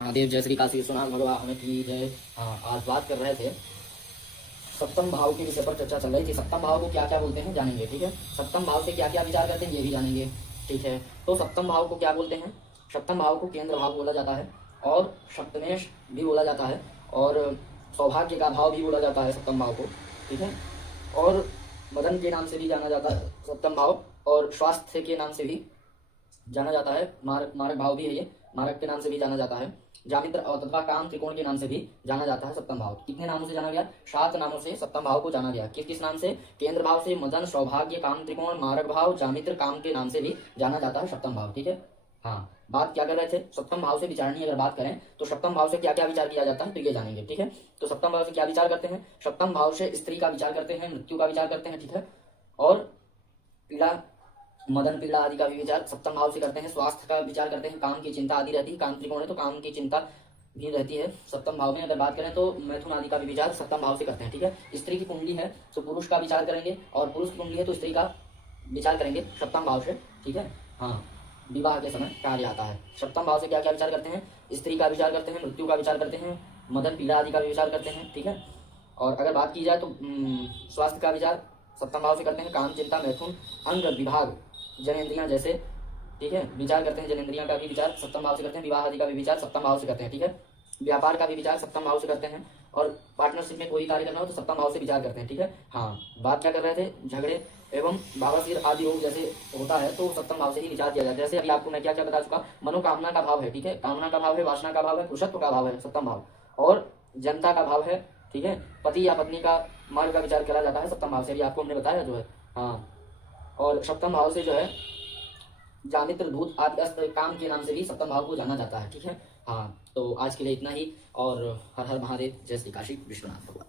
महादेव जय श्री काशी विश्वनाथ भगवान की जय। हाँ, आज बात कर रहे थे सप्तम भाव के विषय पर चर्चा चल रही थी। सप्तम भाव को क्या क्या बोलते हैं जानेंगे, ठीक है। सप्तम भाव से क्या क्या विचार करते हैं ये भी जानेंगे, ठीक है। तो सप्तम भाव को क्या बोलते हैं? सप्तम भाव को केंद्र भाव बोला जाता है और सप्तमेश भी बोला जाता है और सौभाग्य का भाव भी बोला जाता है सप्तम भाव को, ठीक है। और मदन के नाम से भी जाना जाता है सप्तम भाव, और स्वास्थ्य के नाम से भी जाना जाता है। मारक मारक भाव भी है ये, मारक के नाम से भी जाना जाता है। जामित्र तथा काम त्रिकोण के नाम से भी जाना जाता है सप्तम भाव। कितने नामों से जाना गया? 7 नामों से सप्तम भाव को जाना गया। किस किस नाम से? केंद्र भाव से मदन, सौभाग्य, काम त्रिकोण, मारक भाव, जामित्र, काम के नाम से भी जाना जाता है सप्तम भाव, ठीक है। हाँ, बात क्या कर रहे थे? सप्तम भाव से विचारणी अगर बात करें तो सप्तम भाव से क्या क्या विचार किया जाता है तो ये जानेंगे, ठीक है। तो सप्तम भाव से क्या विचार करते हैं? सप्तम भाव से स्त्री का विचार करते हैं, मृत्यु का विचार करते हैं, ठीक है। और पीड़ा, मदन, पीड़ा आदि का भी विचार सप्तम भाव से करते हैं। स्वास्थ्य का विचार करते हैं, काम की चिंता आदि रहती है। काम त्रिकोण है तो काम की चिंता भी रहती है सप्तम भाव में। अगर बात करें तो मैथुन आदि का भी विचार सप्तम भाव से करते हैं, ठीक है। स्त्री की कुंडली है तो पुरुष का विचार करेंगे, और पुरुष की कुंडली है तो स्त्री का विचार करेंगे सप्तम भाव से, ठीक है। हाँ, विवाह के समय कार्य आता है। सप्तम भाव से क्या क्या विचार करते हैं? स्त्री का विचार करते हैं, मृत्यु का विचार करते हैं, मदन, पीड़ा आदि का भी विचार करते हैं, ठीक है। और अगर बात की जाए तो स्वास्थ्य का विचार सप्तम भाव से करते हैं। काम, चिंता, मैथुन, अंग, विभाग, जनेंद्रियां जैसे, ठीक है, विचार करते हैं। जनेंद्रियां का भी विचार सप्तम भाव से करते हैं। विवाह आदि का भी विचार सप्तम भाव से करते हैं, ठीक है। व्यापार का भी विचार सप्तम भाव से करते हैं, और पार्टनरशिप में कोई कार्य करना हो तो सप्तम भाव से विचार करते हैं, ठीक है। हाँ, बात क्या कर रहे थे? झगड़े एवं बवासीर आदि रोग जैसे होता है तो सप्तम भाव से ही विचार किया जाता है। जैसे अभी आपको मैं क्या क्या बता चुका, मनोकामना का भाव है, ठीक है, कामना का भाव है, वासना का भाव है, पुरुषत्व का भाव है सप्तम भाव, और जनता का भाव है, ठीक है। पति या पत्नी का मार्ग का विचार करा जाता है सप्तम भाव से, अभी आपको हमने बताया जो है। हाँ, और सप्तम भाव से जो है जामित्र, धूत आदि अस्त काम के नाम से भी सप्तम भाव को जाना जाता है, ठीक है। हाँ, तो आज के लिए इतना ही, और हर हर महादेव, जय श्री काशी विश्वनाथ भगवान।